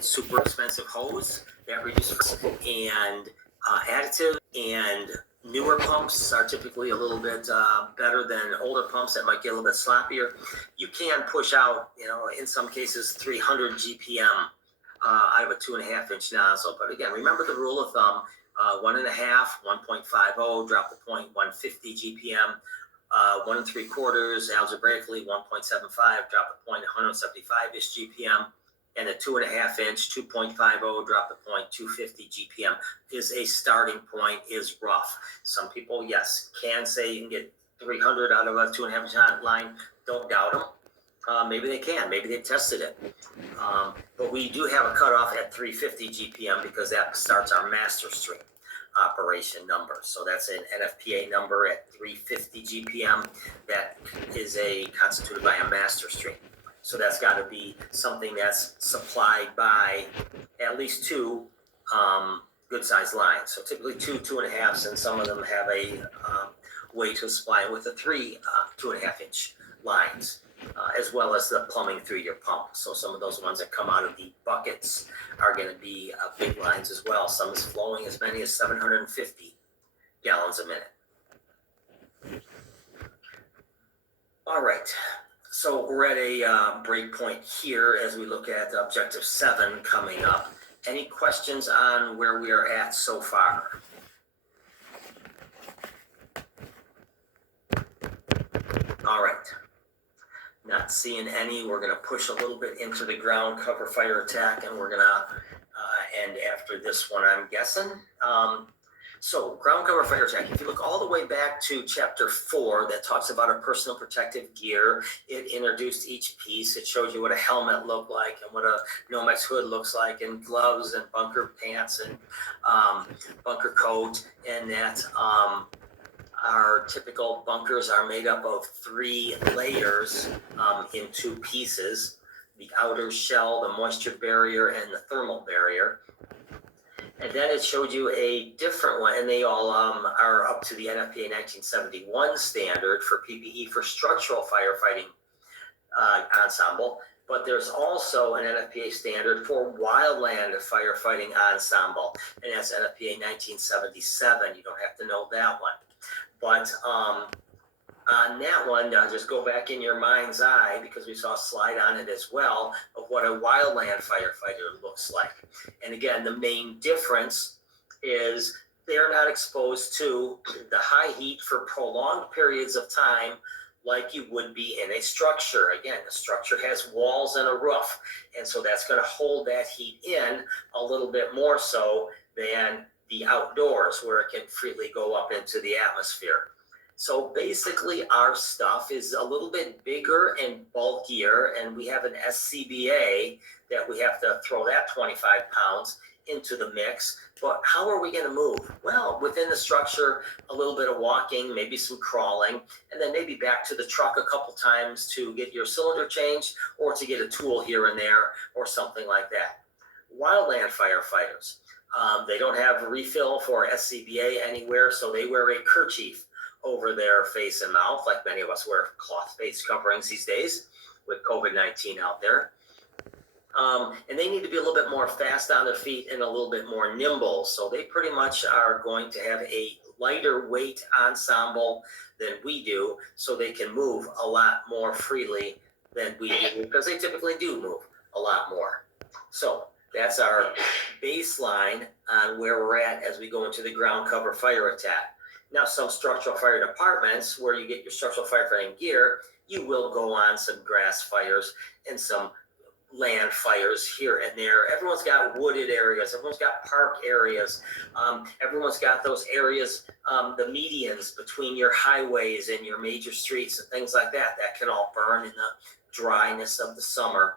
super expensive hose that reduces and additive, and newer pumps are typically a little bit better than older pumps that might get a little bit sloppier. You can push out, in some cases 300 GPM out of a 2.5-inch nozzle. But again, remember the rule of thumb: 1.5, 1.50, drop the point, 150 GPM. 1 3/4, algebraically 1.75, drop the point, 175-ish GPM. And a 2.5-inch, 2.50, drop the point, 250 GPM is a starting point, is rough. Some people, yes, can say you can get 300 out of a 2.5-inch line. Don't doubt them. Maybe they can. Maybe they tested it. But we do have a cutoff at 350 GPM because that starts our master stream operation number. So that's an NFPA number at 350 GPM. That is constituted by a master stream. So that's got to be something that's supplied by at least two good-sized lines. So typically 2.5s, and some of them have a way to supply with the 3 2.5-inch lines, as well as the plumbing through your pump. So some of those ones that come out of the buckets are going to be big lines as well. Some is flowing as many as 750 gallons a minute. All right. So we're at a break point here as we look at Objective 7 coming up. Any questions on where we are at so far? All right. Not seeing any. We're going to push a little bit into the ground cover fire attack, and we're going to end after this one, I'm guessing. So ground cover fire attack, if you look all the way back to chapter 4 that talks about a personal protective gear, it introduced each piece. It showed you what a helmet looked like and what a Nomex hood looks like, and gloves and bunker pants and bunker coat, and that our typical bunkers are made up of 3 layers in 2 pieces: the outer shell, the moisture barrier, and the thermal barrier. And then it showed you a different one, and they all are up to the NFPA 1971 standard for PPE for structural firefighting ensemble. But there's also an NFPA standard for wildland firefighting ensemble, and that's NFPA 1977. You don't have to know that one. But on that one, just go back in your mind's eye, because we saw a slide on it as well, of what a wildland firefighter looks like. And again, the main difference is they're not exposed to the high heat for prolonged periods of time like you would be in a structure. Again, the structure has walls and a roof, and so that's going to hold that heat in a little bit more so than the outdoors, where it can freely go up into the atmosphere. So basically our stuff is a little bit bigger and bulkier, and we have an SCBA that we have to throw that 25 pounds into the mix. But how are we going to move? Well, within the structure, a little bit of walking, maybe some crawling, and then maybe back to the truck a couple times to get your cylinder changed, or to get a tool here and there, or something like that. Wildland firefighters, they don't have a refill for SCBA anywhere, so they wear a kerchief over their face and mouth, like many of us wear cloth face coverings these days with COVID-19 out there. And they need to be a little bit more fast on their feet and a little bit more nimble. So they pretty much are going to have a lighter weight ensemble than we do, so they can move a lot more freely than we do, because they typically do move a lot more. So that's our baseline on where we're at as we go into the ground cover fire attack. Now, some structural fire departments where you get your structural firefighting gear, you will go on some grass fires and some land fires here and there. Everyone's got wooded areas. Everyone's got park areas. Everyone's got those areas, the medians between your highways and your major streets and things like that, that can all burn in the dryness of the summer.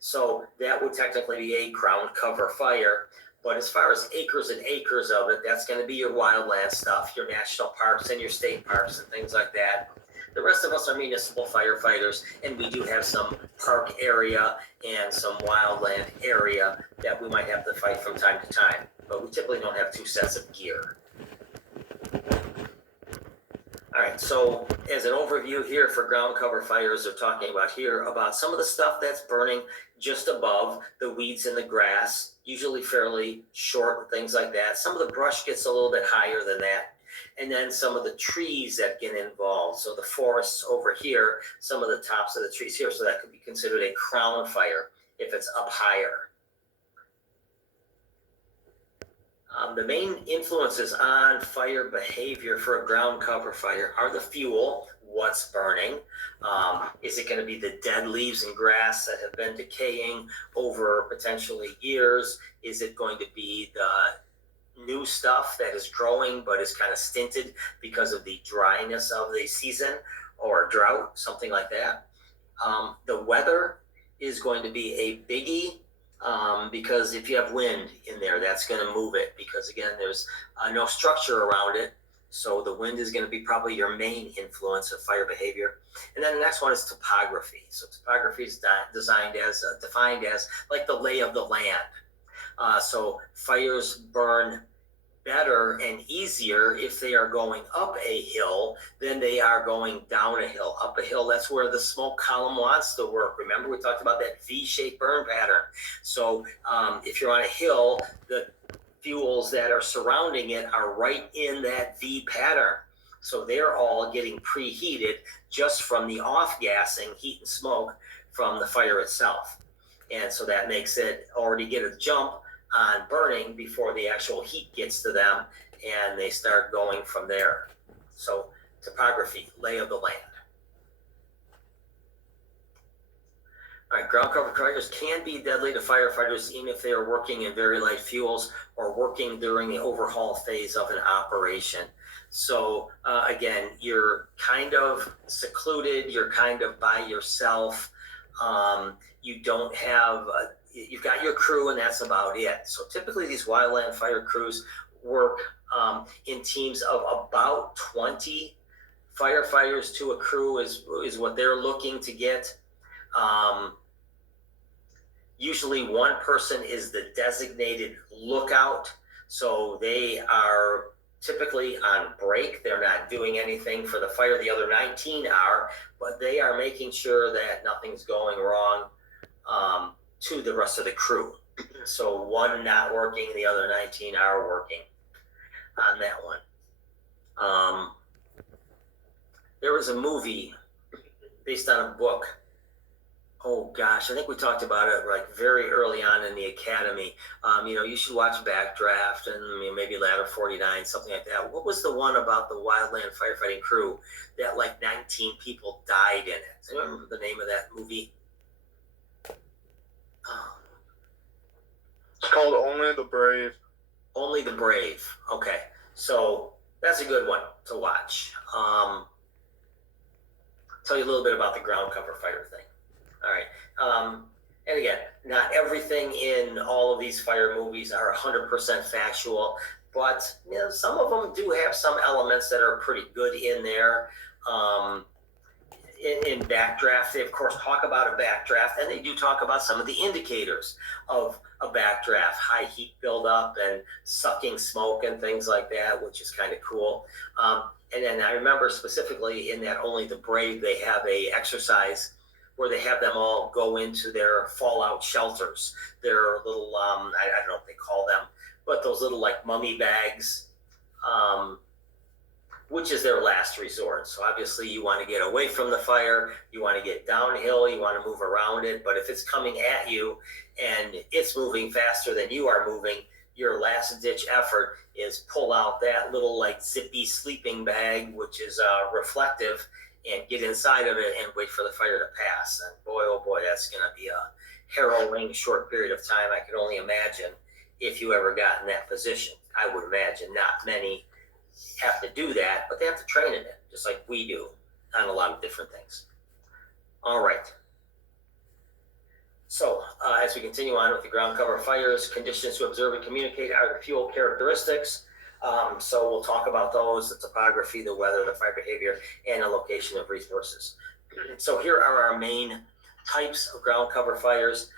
So that would technically be a ground cover fire. But as far as acres and acres of it, that's going to be your wildland stuff, your national parks and your state parks and things like that. The rest of us are municipal firefighters, and we do have some park area and some wildland area that we might have to fight from time to time. But we typically don't have 2 sets of gear. All right, so as an overview here for ground cover fires, they're talking about here about some of the stuff that's burning just above the weeds and the grass, usually fairly short and things like that. Some of the brush gets a little bit higher than that. And then some of the trees that get involved. So the forests over here, some of the tops of the trees here. So that could be considered a crown fire if it's up higher. The main influences on fire behavior for a ground cover fire are the fuel, what's burning. Is it going to be the dead leaves and grass that have been decaying over potentially years? Is it going to be the new stuff that is growing but is kind of stinted because of the dryness of the season or drought, something like that? The weather is going to be a biggie. Because if you have wind in there, that's going to move it because, again, there's no structure around it. So the wind is going to be probably your main influence of fire behavior. And then the next one is topography. So topography is defined as like the lay of the land. So fires burn better and easier if they are going up a hill than they are going down a hill. Up a hill, that's where the smoke column wants to work. Remember, we talked about that V-shaped burn pattern. So if you're on a hill, the fuels that are surrounding it are right in that V pattern. So they're all getting preheated just from the off-gassing heat and smoke from the fire itself. And so that makes it already get a jump on burning before the actual heat gets to them, and they start going from there. So topography, lay of the land. All right, ground cover fires can be deadly to firefighters even if they are working in very light fuels or working during the overhaul phase of an operation. So again, you're kind of secluded, you're kind of by yourself. You don't have you've got your crew and that's about it. So typically these wildland fire crews work in teams of about 20 firefighters to a crew is what they're looking to get. Usually one person is the designated lookout. So they are typically on break. They're not doing anything for the fire. The other 19 are, but they are making sure that nothing's going wrong to the rest of the crew. So one not working, the other 19 are working on that one. There was a movie based on a book. Oh gosh, I think we talked about it like very early on in the academy. You should watch Backdraft and maybe Ladder 49, something like that. What was the one about the wildland firefighting crew that like 19 people died in it? Do you remember the name of that movie? It's called Only the Brave. Only the Brave. Okay, so that's a good one to watch. Tell you a little bit about the ground cover fire thing. All right. And again, not everything in all of these fire movies are 100% factual, but some of them do have some elements that are pretty good in there. In Backdraft, they of course talk about a backdraft, and they do talk about some of the indicators of a backdraft, high heat buildup and sucking smoke and things like that, which is kind of cool. And then I remember specifically in that Only the Brave, they have a exercise where they have them all go into their fallout shelters, their little, I don't know what they call them, but those little like mummy bags, which is their last resort. So obviously you want to get away from the fire, you want to get downhill, you want to move around it, but if it's coming at you and it's moving faster than you are moving, your last ditch effort is pull out that little like zippy sleeping bag, which is reflective, and get inside of it and wait for the fire to pass. And boy, oh boy, that's going to be a harrowing short period of time. I can only imagine if you ever got in that position. I would imagine not many have to do that, but they have to train in it, just like we do on a lot of different things. All right. So as we continue on with the ground cover fires, conditions to observe and communicate are the fuel characteristics. So we'll talk about those, the topography, the weather, the fire behavior, and the location of resources. So here are our main types of ground cover fires.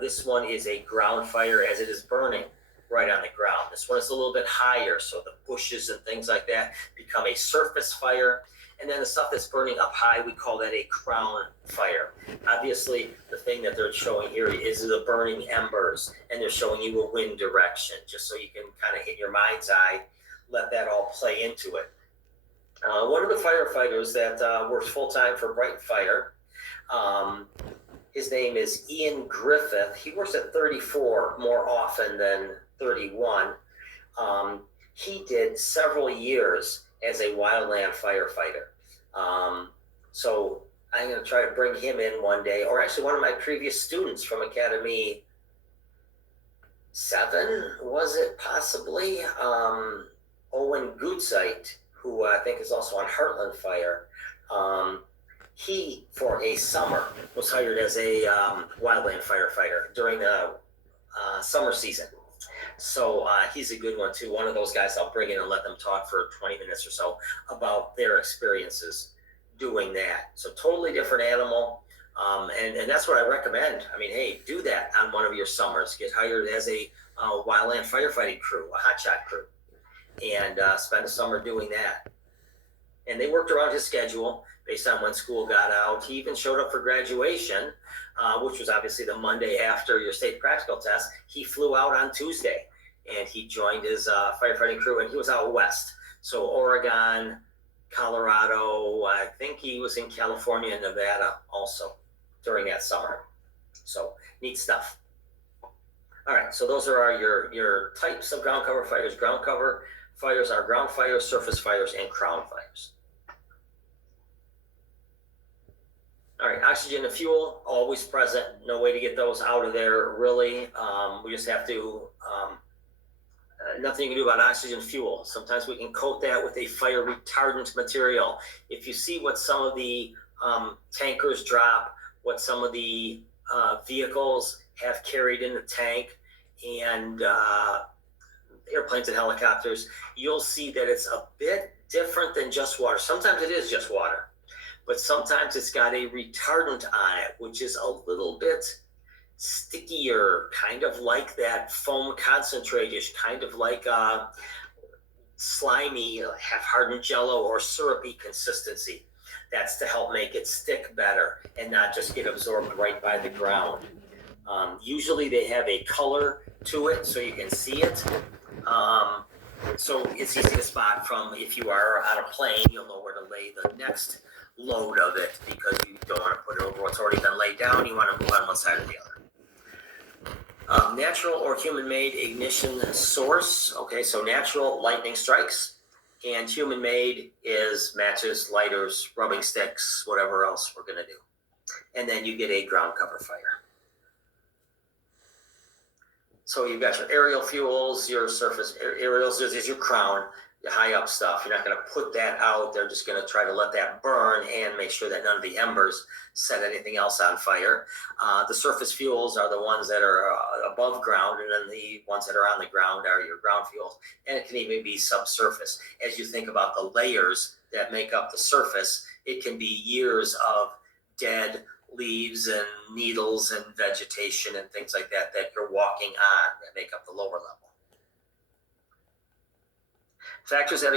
This one is a ground fire as it is burning right on the ground. This one is a little bit higher, so the bushes and things like that become a surface fire. And then the stuff that's burning up high, we call that a crown fire. Obviously, the thing that they're showing here is the burning embers, and they're showing you a wind direction, just so you can kind of, in your mind's eye, let that all play into it. One of the firefighters that works full-time for Brighton Fire, his name is Ian Griffith. He works at 34 more often than 31. He did several years as a wildland firefighter. So I'm going to try to bring him in one day, or actually one of my previous students from Academy 7, was it possibly? Owen Goodsite, who I think is also on Heartland Fire. He, for a summer, was hired as a wildland firefighter during the summer season. So he's a good one too. One of those guys I'll bring in and let them talk for 20 minutes or so about their experiences doing that. So totally different animal. And that's what I recommend. I mean, hey, do that on one of your summers. Get hired as a wildland firefighting crew, a hotshot crew, and spend a summer doing that. And they worked around his schedule based on when school got out. He even showed up for graduation, which was obviously the Monday after your state practical test. He flew out on Tuesday, and he joined his firefighting crew, and he was out west. So Oregon, Colorado, I think he was in California and Nevada also during that summer. So neat stuff. All right, so those are your types of ground cover fires. Ground cover fires are ground fires, surface fires, and crown fires. All right, oxygen and fuel, always present. No way to get those out of there, really. We just have to, nothing you can do about oxygen fuel. Sometimes we can coat that with a fire retardant material. If you see what some of the tankers drop, what some of the vehicles have carried in the tank, and airplanes and helicopters, you'll see that it's a bit different than just water. Sometimes it is just water, but sometimes it's got a retardant on it, which is a little bit stickier, kind of like that foam concentrate-ish, kind of like slimy, half-hardened jello or syrupy consistency. That's to help make it stick better and not just get absorbed right by the ground. Usually they have a color to it so you can see it. So it's easy to spot from, if you are on a plane, you'll know where to lay the next load of it, because you don't want to put it over what's already been laid down. You want to move on one side or the other. Natural or human-made ignition source. Okay, so natural, lightning strikes, and human-made is matches, lighters, rubbing sticks, whatever else we're going to do. And then you get a ground cover fire. So you've got your aerial fuels, your surface aerials is your crown, your high up stuff. You're not going to put that out. They're just going to try to let that burn and make sure that none of the embers set anything else on fire. The surface fuels are the ones that are above ground, and then the ones that are on the ground are your ground fuels. And it can even be subsurface. As you think about the layers that make up the surface, it can be years of dead leaves and needles and vegetation and things like that that you're walking on that make up the lower level. Factors that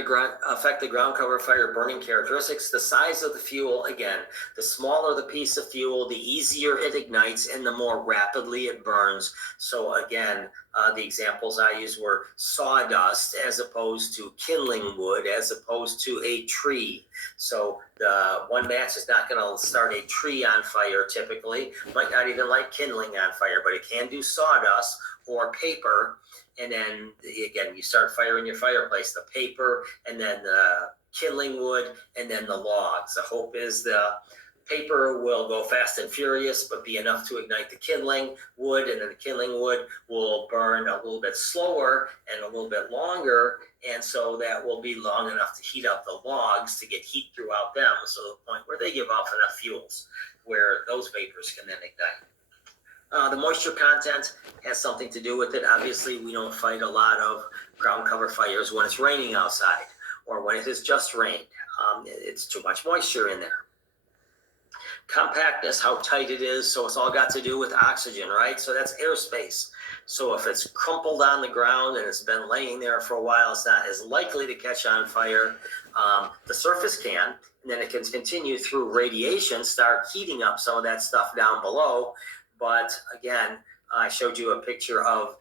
affect the ground cover fire burning characteristics: the size of the fuel. Again, the smaller the piece of fuel, the easier it ignites and the more rapidly it burns. So again, the examples I used were sawdust as opposed to kindling wood, as opposed to a tree. So the one match is not going to start a tree on fire typically, might not even light kindling on fire, but it can do sawdust or paper. And then again, you start firing your fireplace, the paper, and then the kindling wood, and then the logs. The hope is the paper will go fast and furious, but be enough to ignite the kindling wood, and then the kindling wood will burn a little bit slower and a little bit longer, and so that will be long enough to heat up the logs to get heat throughout them, so the point where they give off enough fuels where those vapors can then ignite. The moisture content has something to do with it. Obviously, we don't fight a lot of ground cover fires when it's raining outside or when it has just rained. It's too much moisture in there. Compactness, how tight it is. So it's all got to do with oxygen, right? So that's airspace. So if it's crumpled on the ground and it's been laying there for a while, it's not as likely to catch on fire. The surface can, and then it can continue through radiation, start heating up some of that stuff down below. But again, I showed you a picture of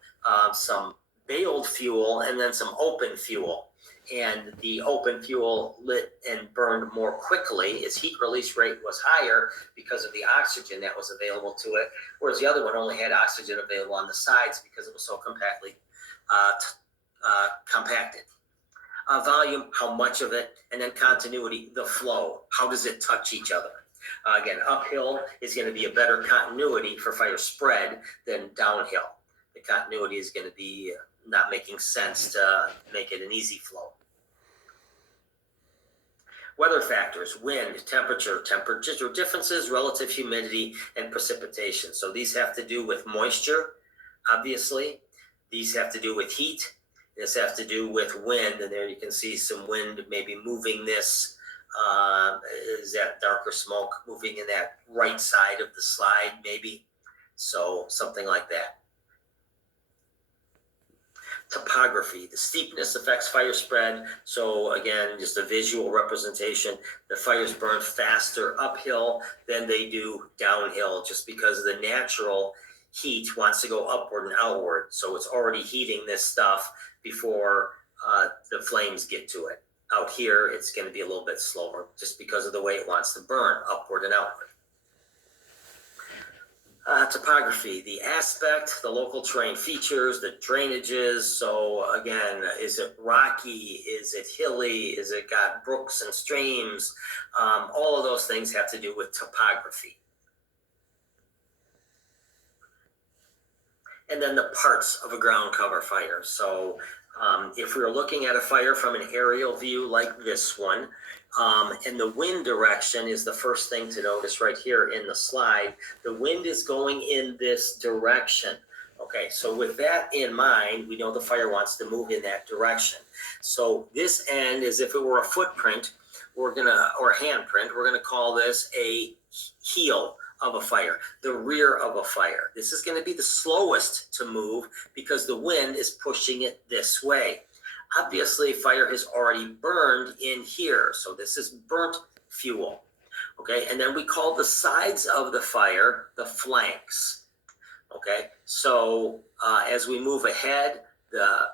some baled fuel and then some open fuel. And the open fuel lit and burned more quickly. Its heat release rate was higher because of the oxygen that was available to it, whereas the other one only had oxygen available on the sides because it was so compactly compacted. Volume, how much of it, and then continuity, the flow. How does it touch each other? Again, uphill is going to be a better continuity for fire spread than downhill. The continuity is going to be not making sense to make it an easy flow. Weather factors, wind, temperature differences, relative humidity, and precipitation. So these have to do with moisture, obviously. These have to do with heat. This has to do with wind, and there you can see some wind maybe moving this. Is that darker smoke moving in that right side of the slide maybe? So something like that. Topography, the steepness affects fire spread. So again, just a visual representation. The fires burn faster uphill than they do downhill just because the natural heat wants to go upward and outward. So it's already heating this stuff before the flames get to it. Out here, it's going to be a little bit slower just because of the way it wants to burn upward and outward. Topography, the aspect, the local terrain features, the drainages. So again, is it rocky? Is it hilly? Is it got brooks and streams? All of those things have to do with topography. And then the parts of a ground cover fire. So if we were looking at a fire from an aerial view like this one, and the wind direction is the first thing to notice right here in the slide. The wind is going in this direction. Okay, so with that in mind, we know the fire wants to move in that direction. So this end, as if it were a footprint, or a handprint, we're gonna call this a heel of a fire, the rear of a fire. This is going to be the slowest to move because the wind is pushing it this way. Obviously, fire has already burned in here, so this is burnt fuel. Okay, and then we call the sides of the fire the flanks. Okay, so as we move ahead, the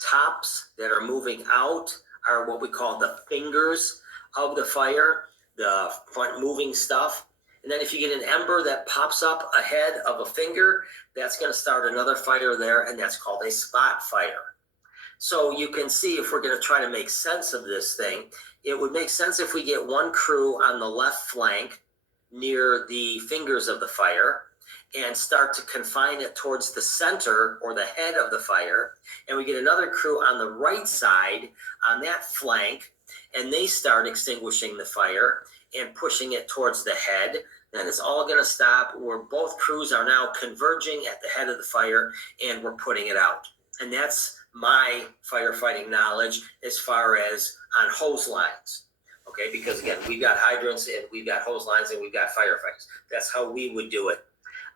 tops that are moving out are what we call the fingers of the fire, the front moving stuff. And then if you get an ember that pops up ahead of a finger, that's going to start another fire there, and that's called a spot fire. So you can see, if we're going to try to make sense of this thing, it would make sense if we get one crew on the left flank near the fingers of the fire and start to confine it towards the center or the head of the fire. And we get another crew on the right side on that flank, and they start extinguishing the fire and pushing it towards the head. Then it's all going to stop where both crews are now converging at the head of the fire, and we're putting it out. And that's my firefighting knowledge as far as on hose lines. Okay, because again, we've got hydrants and we've got hose lines and we've got firefighters. That's how we would do it.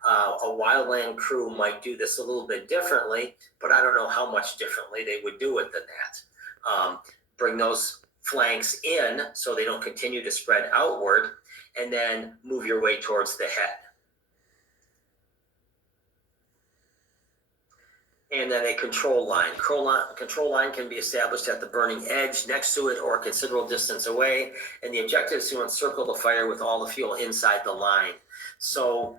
A wildland crew might do this a little bit differently, but I don't know how much differently they would do it than that. Bring those flanks in so they don't continue to spread outward, and then move your way towards the head. And then a control line. Control line can be established at the burning edge, next to it, or a considerable distance away. And the objective is to encircle the fire with all the fuel inside the line. So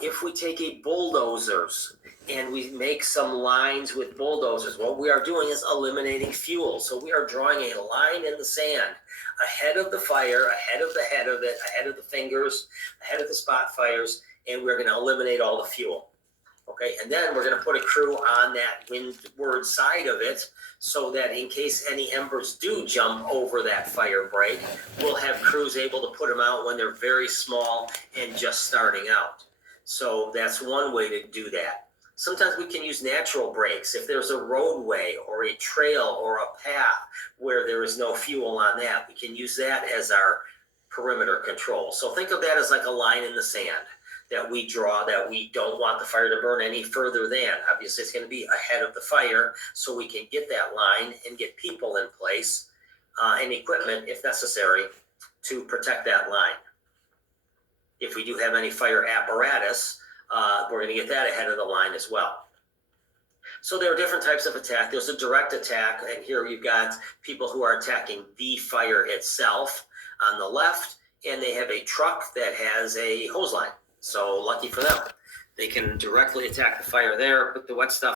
if we take a bulldozers and we make some lines with bulldozers, what we are doing is eliminating fuel. So we are drawing a line in the sand ahead of the fire, ahead of the head of it, ahead of the fingers, ahead of the spot fires, and we're going to eliminate all the fuel. Okay, and then we're going to put a crew on that windward side of it so that in case any embers do jump over that fire break, we'll have crews able to put them out when they're very small and just starting out. So that's one way to do that. Sometimes we can use natural breaks. If there's a roadway or a trail or a path where there is no fuel on that, we can use that as our perimeter control. So think of that as like a line in the sand that we draw, that we don't want the fire to burn any further than. Obviously, it's going to be ahead of the fire, so we can get that line and get people in place and equipment, if necessary, to protect that line. If we do have any fire apparatus, we're going to get that ahead of the line as well. So there are different types of attack. There's a direct attack, and here you've got people who are attacking the fire itself on the left, and they have a truck that has a hose line. So lucky for them, they can directly attack the fire there, put the wet stuff